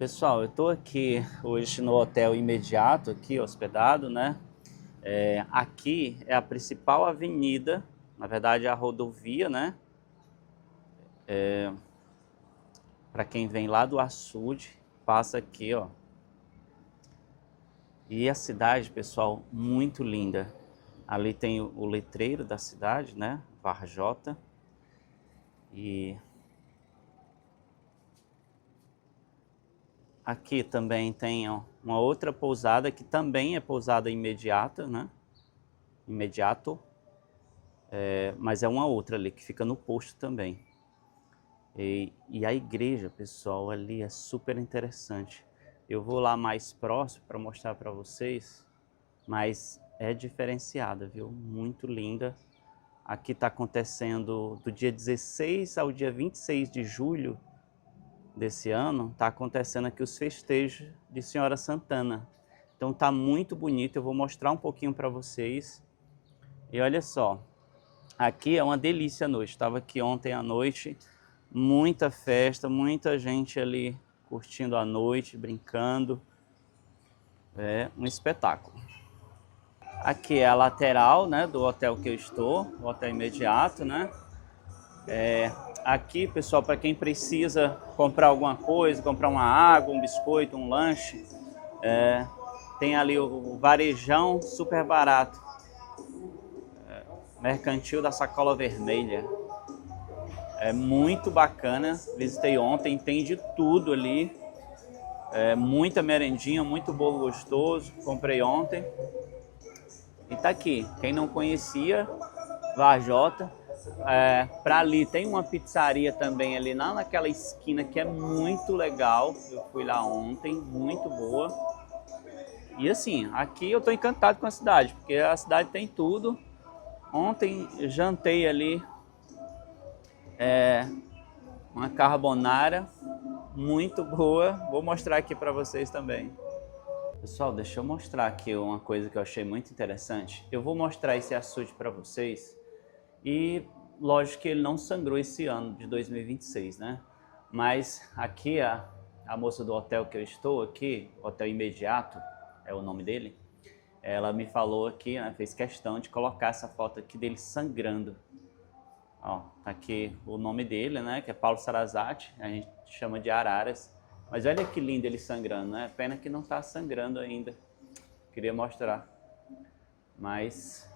Pessoal, eu estou aqui hoje no hotel imediato, aqui hospedado, né? Aqui é a principal avenida, na verdade é a rodovia, né? Para quem vem lá do açude, passa aqui, ó. E a cidade, pessoal, muito linda. Ali tem o letreiro da cidade, né? Varjota. E aqui também tem ó, uma outra pousada que também é pousada imediata, né? Imediato. Mas é uma outra ali que fica no posto também. E a igreja, pessoal, ali é super interessante. Eu vou lá mais próximo para mostrar para vocês, mas é diferenciada, viu? Muito linda. Aqui está acontecendo do dia 16 ao dia 26 de julho desse ano, está acontecendo aqui os festejos de Senhora Santana. Então tá muito bonito, eu vou mostrar um pouquinho para vocês. E olha só, aqui é uma delícia a noite. Estava aqui ontem à noite, muita festa, muita gente ali curtindo a noite, brincando. É um espetáculo. Aqui é a lateral, né, do hotel que eu estou, o hotel imediato, né? Aqui, pessoal, para quem precisa comprar alguma coisa, comprar uma água, um biscoito, um lanche, tem ali o varejão super barato. Mercantil da Sacola Vermelha. É muito bacana, visitei ontem, tem de tudo ali. Muita merendinha, muito bolo gostoso, comprei ontem. E tá aqui, quem não conhecia, Varjota. Para ali tem uma pizzaria também ali naquela esquina que é muito legal. Eu fui lá ontem, muito boa. E assim, aqui eu tô encantado com a cidade, porque a cidade tem tudo. Ontem jantei ali uma carbonara muito boa. Vou mostrar aqui para vocês também. Pessoal, deixa eu mostrar aqui uma coisa que eu achei muito interessante. Eu vou mostrar esse açude para vocês e lógico que ele não sangrou esse ano de 2026, né? Mas aqui a moça do hotel que eu estou aqui, Hotel Imediato é o nome dele, ela me falou aqui, né, fez questão de colocar essa foto aqui dele sangrando. Ó, tá aqui o nome dele, né, que é Paulo Sarazate, a gente chama de Araras. Mas olha que lindo ele sangrando, né? Pena que não tá sangrando ainda. Queria mostrar. Mas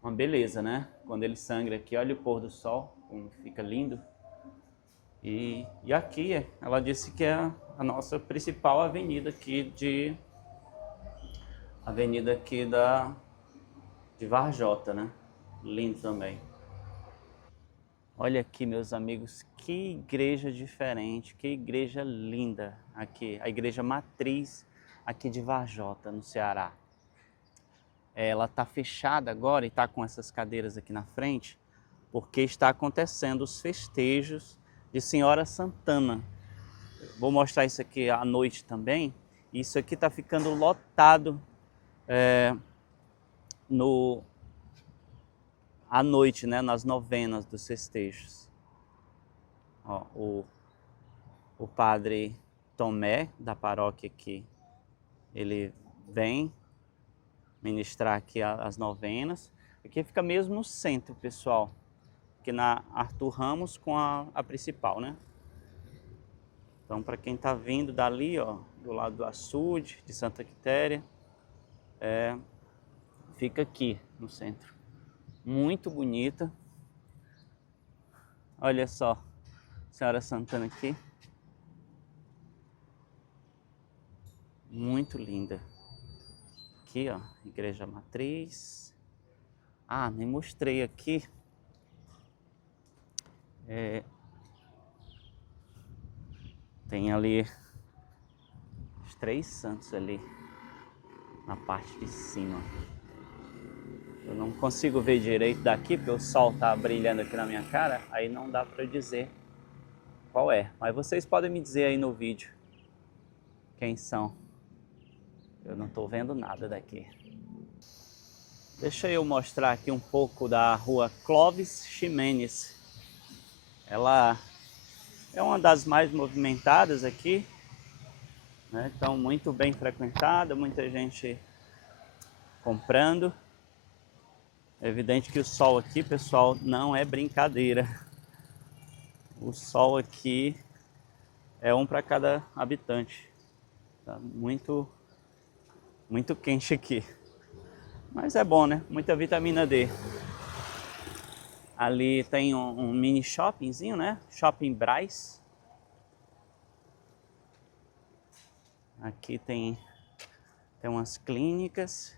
uma beleza, né? Quando ele sangra aqui, olha o pôr do sol, como fica lindo. E aqui, ela disse que é a nossa principal avenida aqui de Varjota, né? Lindo também. Olha aqui, meus amigos, que igreja diferente, que igreja linda aqui, a igreja matriz aqui de Varjota, no Ceará. Ela está fechada agora e está com essas cadeiras aqui na frente, porque está acontecendo os festejos de Senhora Santana. Vou mostrar isso aqui à noite também. Isso aqui está ficando lotado à noite, né, nas novenas dos festejos. Ó, o padre Tomé, da paróquia aqui, ele vem ministrar aqui as novenas. Aqui fica mesmo no centro, pessoal, aqui na Arthur Ramos com a principal, né? Então, para quem está vindo dali, ó, do lado do açude, de Santa Quitéria, fica aqui no centro. Muito bonita. Olha só, Senhora Santana aqui. Muito linda. Aqui, ó, Igreja Matriz. Ah, nem mostrei aqui. Tem ali os 3 santos ali na parte de cima. Eu não consigo ver direito daqui porque o sol tá brilhando aqui na minha cara, aí não dá para dizer qual é. Mas vocês podem me dizer aí no vídeo quem são. Eu não estou vendo nada daqui. Deixa eu mostrar aqui um pouco da rua Clóvis Ximenes. Ela é uma das mais movimentadas aqui. né? Então, muito bem frequentada, muita gente comprando. É evidente que o sol aqui, pessoal, não é brincadeira. O sol aqui é um para cada habitante. Tá muito quente aqui. Mas é bom, né? Muita vitamina D. Ali tem um mini shoppingzinho, né? Shopping Brás. Aqui tem umas clínicas.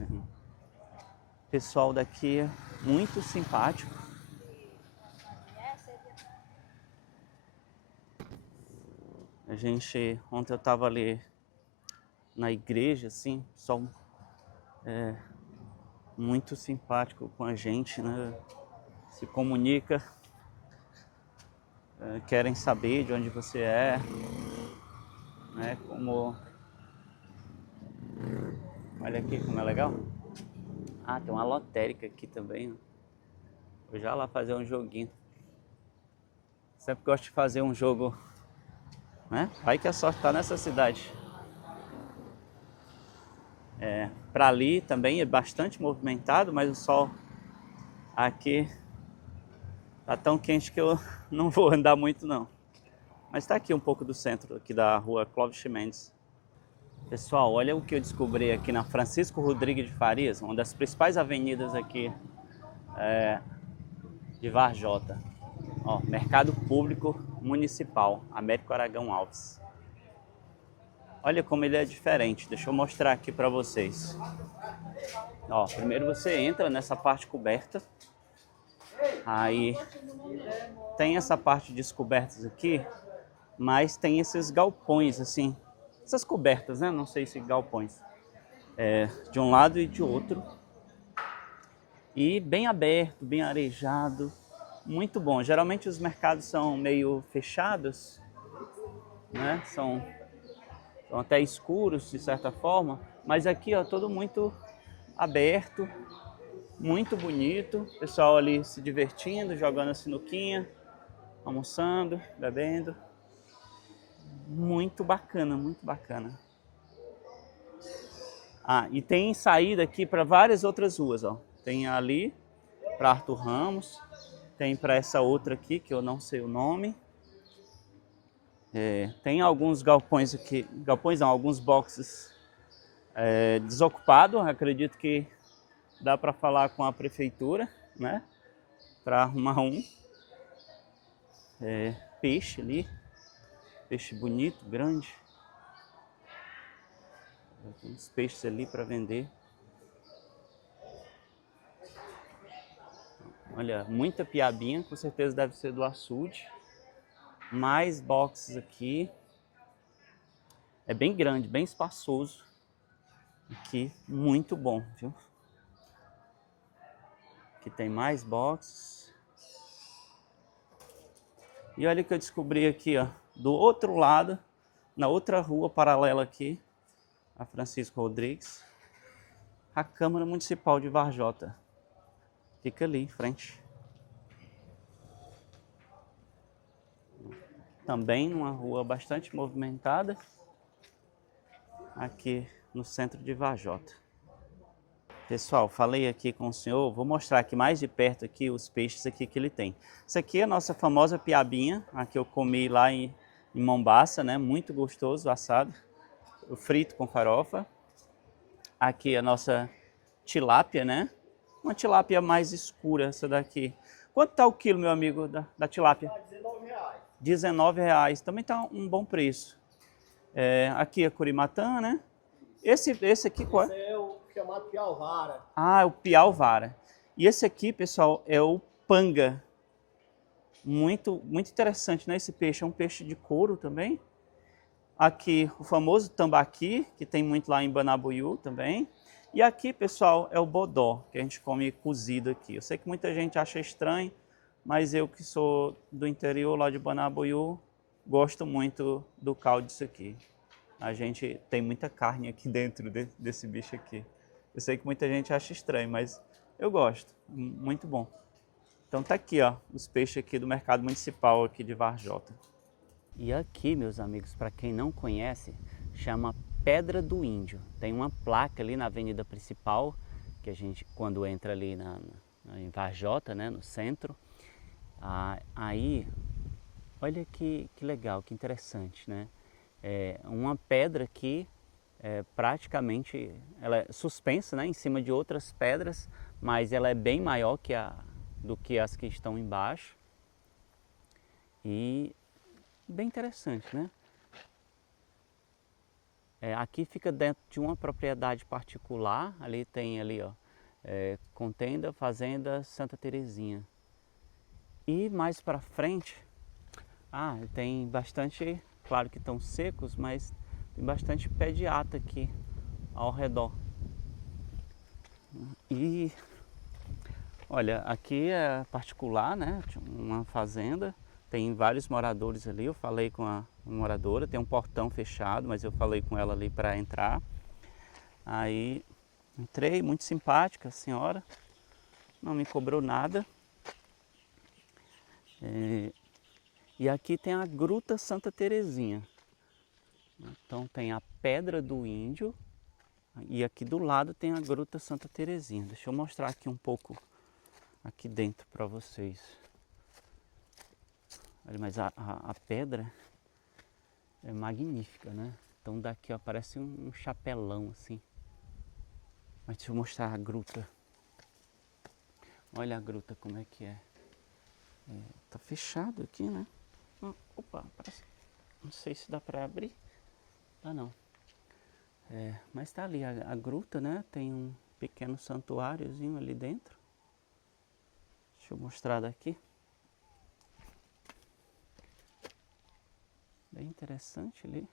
O pessoal daqui é muito simpático. Ontem eu estava ali na igreja, assim, pessoal muito simpático com a gente, né? Se comunica, querem saber de onde você é, né? Olha aqui como é legal. Ah, tem uma lotérica aqui também, né? Vou já lá fazer um joguinho. Sempre gosto de fazer um jogo, né? Vai que a sorte tá nessa cidade. Para ali também é bastante movimentado, mas o sol aqui tá tão quente que eu não vou andar muito não. Mas tá aqui um pouco do centro aqui da rua Clóvis Mendes. Pessoal, olha o que eu descobri aqui na Francisco Rodrigues de Farias, uma das principais avenidas aqui de Varjota. Ó, Mercado Público Municipal, Américo Aragão Alves. Olha como ele é diferente, deixa eu mostrar aqui para vocês. Ó, primeiro você entra nessa parte coberta, aí tem essa parte de descobertas aqui, mas tem esses galpões assim, essas cobertas, né? Não sei se galpões, de um lado e de outro. E bem aberto, bem arejado, muito bom. Geralmente os mercados são meio fechados, né? São até escuros de certa forma, mas aqui ó, todo muito aberto, muito bonito. O pessoal ali se divertindo, jogando a sinuquinha, almoçando, bebendo. Muito bacana, muito bacana. Ah, e tem saída aqui para várias outras ruas, ó. Tem ali para Arthur Ramos, tem para essa outra aqui que eu não sei o nome. Tem alguns galpões aqui, galpões não, alguns boxes desocupados. Acredito que dá para falar com a prefeitura, né? Para arrumar um. Peixe ali, peixe bonito, grande. Tem uns peixes ali para vender. Olha, muita piabinha, com certeza deve ser do açude. Mais boxes aqui. É bem grande, bem espaçoso. Aqui, muito bom, viu? Aqui tem mais boxes. E olha o que eu descobri aqui, ó, do outro lado, na outra rua paralela aqui, a Francisco Rodrigues, a Câmara Municipal de Varjota. Fica ali em frente. Também numa rua bastante movimentada, aqui no centro de Varjota. Pessoal, falei aqui com o senhor, vou mostrar aqui mais de perto aqui os peixes aqui que ele tem. Isso aqui é a nossa famosa piabinha, a que eu comi lá em Mombaça, né? Muito gostoso, assado, frito com farofa. Aqui a nossa tilápia, né? Uma tilápia mais escura essa daqui. Quanto tá o quilo, meu amigo, da tilápia? R$19. Também tá um bom preço. Aqui a curimatã, né? Esse aqui qual é? Esse é o chamado piau-vara. Ah, é o piau-vara. E esse aqui, pessoal, é o panga. Muito interessante, né? Esse peixe é um peixe de couro também. Aqui o famoso tambaqui, que tem muito lá em Banabuiú também. E aqui, pessoal, é o bodó, que a gente come cozido aqui. Eu sei que muita gente acha estranho, mas eu que sou do interior lá de Banabuiú, gosto muito do caldo disso aqui. A gente tem muita carne aqui dentro desse bicho aqui. Eu sei que muita gente acha estranho, mas eu gosto. Muito bom. Então tá aqui, ó, os peixes aqui do Mercado Municipal aqui de Varjota. E aqui, meus amigos, para quem não conhece, chama Pedra do Índio. Tem uma placa ali na avenida principal, que a gente, quando entra ali em Varjota, né, no centro, aí, olha que legal, que interessante, né? É uma pedra que praticamente ela é suspensa, né, em cima de outras pedras, mas ela é bem maior do que as que estão embaixo. E bem interessante, né? Aqui fica dentro de uma propriedade particular, ali tem ali, ó, Contenda Fazenda Santa Terezinha. E mais para frente, tem bastante, claro que estão secos, mas tem bastante pé de ata aqui ao redor. E olha, aqui é particular, né? Uma fazenda, tem vários moradores ali. Eu falei com a moradora, tem um portão fechado, mas eu falei com ela ali para entrar. Aí entrei, muito simpática a senhora, não me cobrou nada. E aqui tem a Gruta Santa Terezinha. Então tem a Pedra do Índio e aqui do lado tem a Gruta Santa Terezinha. Deixa eu mostrar aqui um pouco aqui dentro para vocês. Olha, mas a pedra é magnífica, né? Então daqui ó, parece um chapelão assim. Mas deixa eu mostrar a gruta. Olha a gruta como é que é. Tá fechado aqui, né? Opa, parece... Não sei se dá para abrir. Tá não. Mas tá ali a gruta, né? Tem um pequeno santuáriozinho ali dentro. Deixa eu mostrar daqui. Bem interessante ali.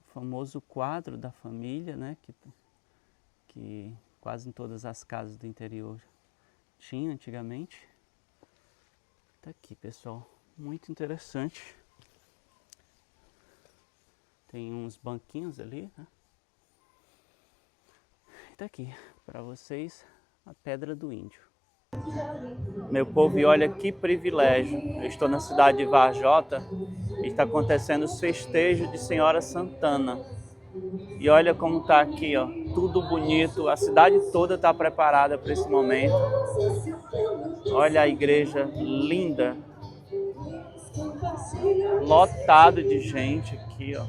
O famoso quadro da família, né? Que quase em todas as casas do interior tinha antigamente. Tá aqui, pessoal. Muito interessante. Tem uns banquinhos ali, né? E tá aqui para vocês a Pedra do Índio. Meu povo, e olha que privilégio. Eu estou na cidade de Varjota e está acontecendo os festejos de Senhora Santana. E olha como está aqui, ó, tudo bonito. A cidade toda está preparada para esse momento. Olha a igreja linda. Lotado de gente aqui, ó.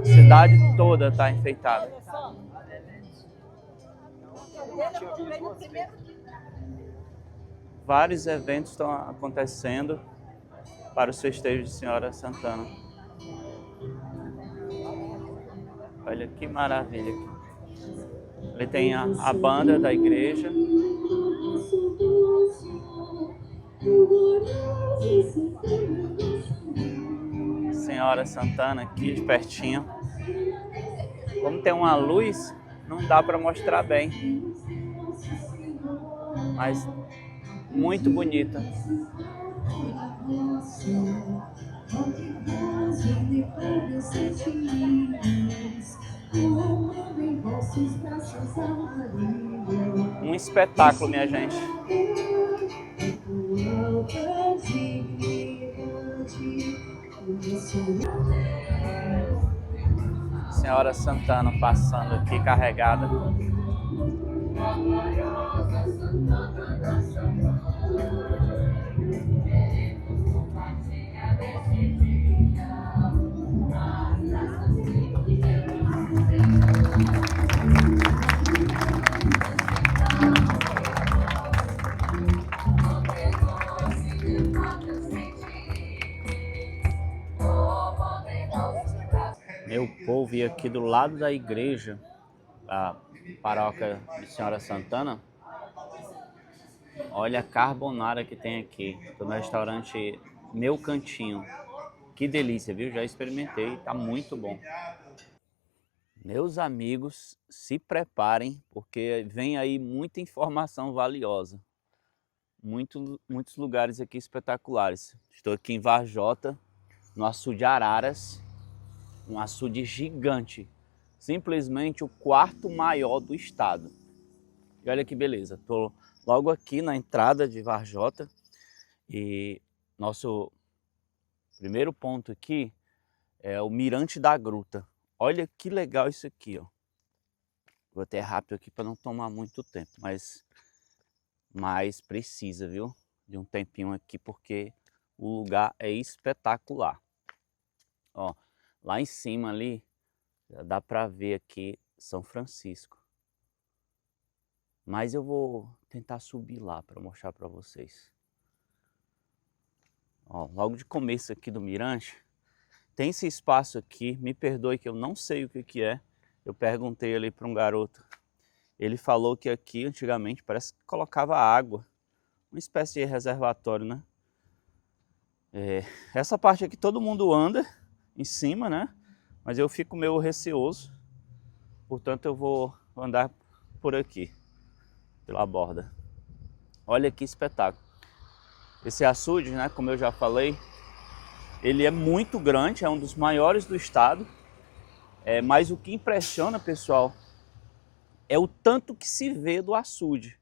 A cidade toda está enfeitada. Vários eventos estão acontecendo para os festejos de Senhora Santana. Olha que maravilha aqui. Ali tem a banda da igreja. Senhora Santana aqui de pertinho. Como tem uma luz, não dá para mostrar bem. Mas muito bonita. Um espetáculo, minha gente. Senhora Santana passando aqui carregada. Meu povo, e aqui do lado da igreja, a paróquia de Senhora Santana, olha a carbonara que tem aqui, do restaurante Meu Cantinho. Que delícia, viu? Já experimentei, tá muito bom. Meus amigos, se preparem, porque vem aí muita informação valiosa. Muitos lugares aqui espetaculares. Estou aqui em Varjota, no açude Araras, um açude gigante, simplesmente o quarto maior do estado. E olha que beleza, estou logo aqui na entrada de Varjota. E nosso primeiro ponto aqui é o Mirante da Gruta. Olha que legal isso aqui, ó. Vou até rápido aqui para não tomar muito tempo, mas precisa, viu? De um tempinho aqui porque o lugar é espetacular. Ó, lá em cima ali, já dá para ver aqui São Francisco. Mas eu vou tentar subir lá para mostrar para vocês. Ó, logo de começo aqui do mirante, tem esse espaço aqui. Me perdoe que eu não sei o que que é. Eu perguntei ali para um garoto. Ele falou que aqui antigamente parece que colocava água. Uma espécie de reservatório, né? Essa parte aqui todo mundo anda em cima, né? Mas eu fico meio receoso. Portanto eu vou andar por aqui, pela borda. Olha que espetáculo. Esse açude, né, como eu já falei, ele é muito grande, é um dos maiores do estado. Mas o que impressiona, pessoal, é o tanto que se vê do açude.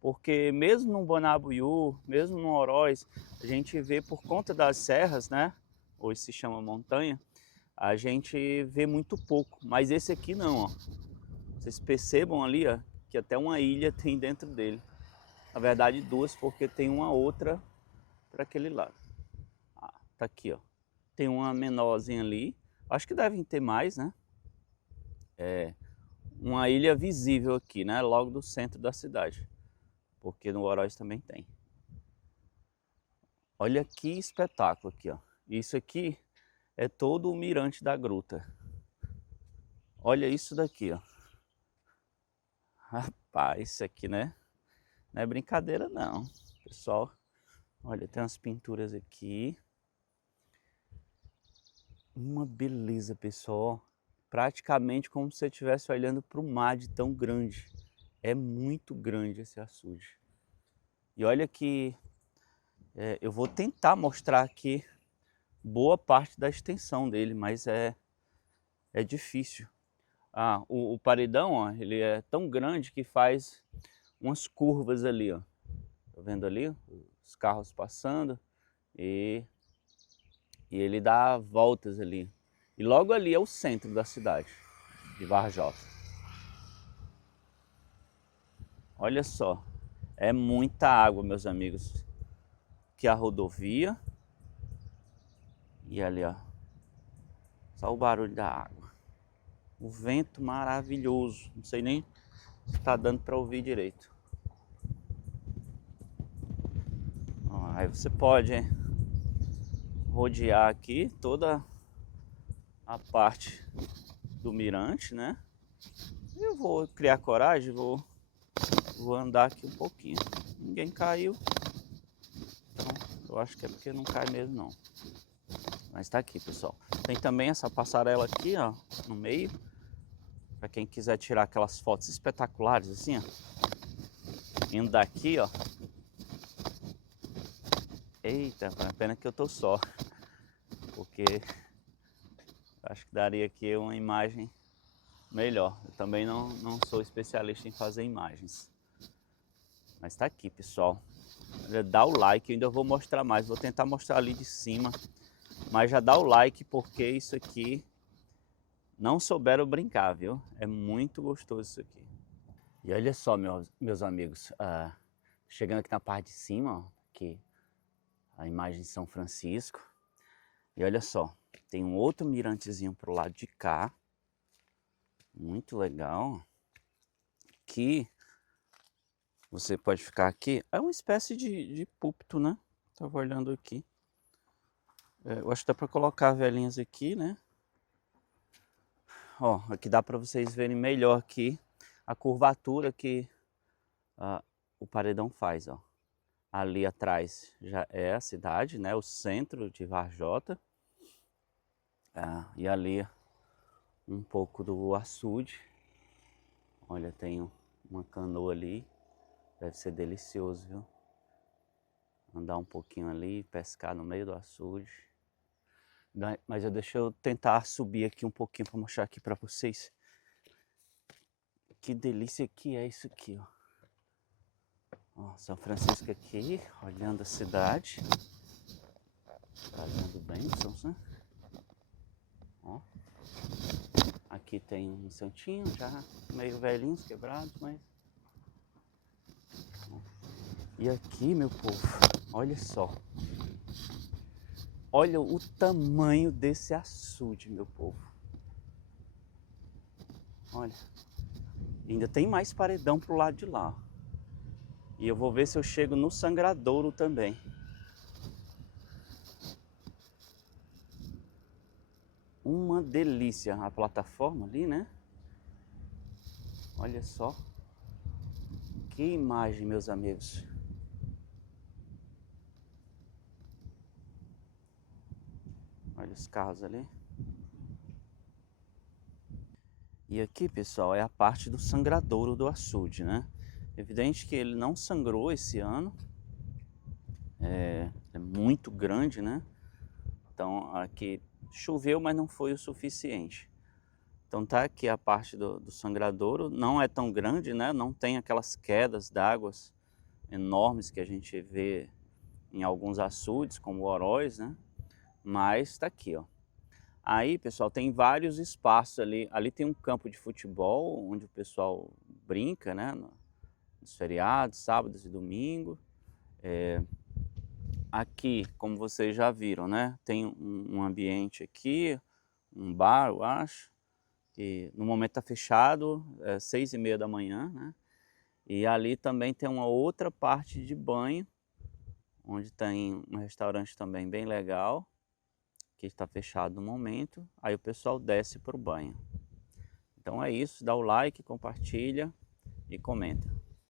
Porque mesmo no Banabuiú, mesmo no Oroz, a gente vê por conta das serras, né? Hoje se chama montanha, a gente vê muito pouco. Mas esse aqui não, ó. Vocês percebam ali, ó, que até uma ilha tem dentro dele. Na verdade, duas, porque tem uma outra para aquele lado. Ah, tá aqui, ó. Tem uma menorzinha ali. Acho que devem ter mais, né? Uma ilha visível aqui, né? Logo do centro da cidade. Porque no Oroz também tem. Olha que espetáculo aqui, ó. Isso aqui é todo o mirante da gruta. Olha isso daqui, ó. Rapaz, isso aqui, né? Não é brincadeira não, pessoal. Olha, tem umas pinturas aqui. Uma beleza, pessoal. Praticamente como se você estivesse olhando para o mar de tão grande. É muito grande esse açude. E olha que eu vou tentar mostrar aqui boa parte da extensão dele, mas é difícil. O paredão, ó, ele é tão grande que faz umas curvas ali, ó. Tá vendo ali? Os carros passando e ele dá voltas ali. E logo ali é o centro da cidade de Varjota. Olha só, é muita água, meus amigos. Aqui a rodovia e ali, ó, só o barulho da água. O vento maravilhoso, não sei nem se tá dando para ouvir direito. Ó, aí você pode rodear aqui toda a parte do mirante, né? Eu vou criar coragem, vou andar aqui um pouquinho. Ninguém caiu, então eu acho que é porque não cai mesmo não. Mas tá aqui, pessoal. Tem também essa passarela aqui, ó, no meio, para quem quiser tirar aquelas fotos espetaculares assim, ó. Indo daqui, ó. Eita, pena que eu tô só, porque acho que daria aqui uma imagem melhor. Eu também não sou especialista em fazer imagens. Mas tá aqui, pessoal. Dá o like, eu ainda vou mostrar mais. Vou tentar mostrar ali de cima. Mas já dá o like, porque isso aqui não souberam brincar, viu? É muito gostoso isso aqui. E olha só, meus amigos. Chegando aqui na parte de cima, ó, aqui a imagem de São Francisco. E olha só, tem um outro mirantezinho pro lado de cá. Muito legal. Que você pode ficar aqui. É uma espécie de púlpito, né? Tava olhando aqui. Eu acho que dá para colocar velhinhas aqui, né? Ó, aqui dá para vocês verem melhor aqui a curvatura que o paredão faz, ó. Ali atrás já é a cidade, né? O centro de Varjota. E ali um pouco do açude. Olha, tem uma canoa ali. Deve ser delicioso, viu? Andar um pouquinho ali, pescar no meio do açude. Mas deixa eu tentar subir aqui um pouquinho para mostrar aqui para vocês. Que delícia que é isso aqui, ó. Ó, São Francisco aqui, olhando a cidade. Tá olhando bem, São. Ó. Aqui tem um santinho já meio velhinhos, quebrados, mas... E aqui, meu povo, olha só. Olha o tamanho desse açude, meu povo. Olha. Ainda tem mais paredão pro lado de lá. E eu vou ver se eu chego no Sangradouro também. Uma delícia a plataforma ali, né? Olha só. Que imagem, meus amigos. Olha os carros ali. E aqui, pessoal, é a parte do sangradouro do açude, né? Evidente que ele não sangrou esse ano. É muito grande, né? Então aqui choveu, mas não foi o suficiente. Então tá aqui a parte do sangradouro. Não é tão grande, né? Não tem aquelas quedas d'águas enormes que a gente vê em alguns açudes, como o Oroz, né? Mas tá aqui, ó. Aí, pessoal, tem vários espaços ali. Ali tem um campo de futebol, onde o pessoal brinca, né? Nos feriados, sábados e domingos. Aqui, como vocês já viram, né? Tem um ambiente aqui, um bar, eu acho. Que no momento está fechado, é 6h30 da manhã, né? E ali também tem uma outra parte de banho, onde tem um restaurante também bem legal, que está fechado no momento. Aí o pessoal desce para o banho. Então é isso, dá o like, compartilha e comenta.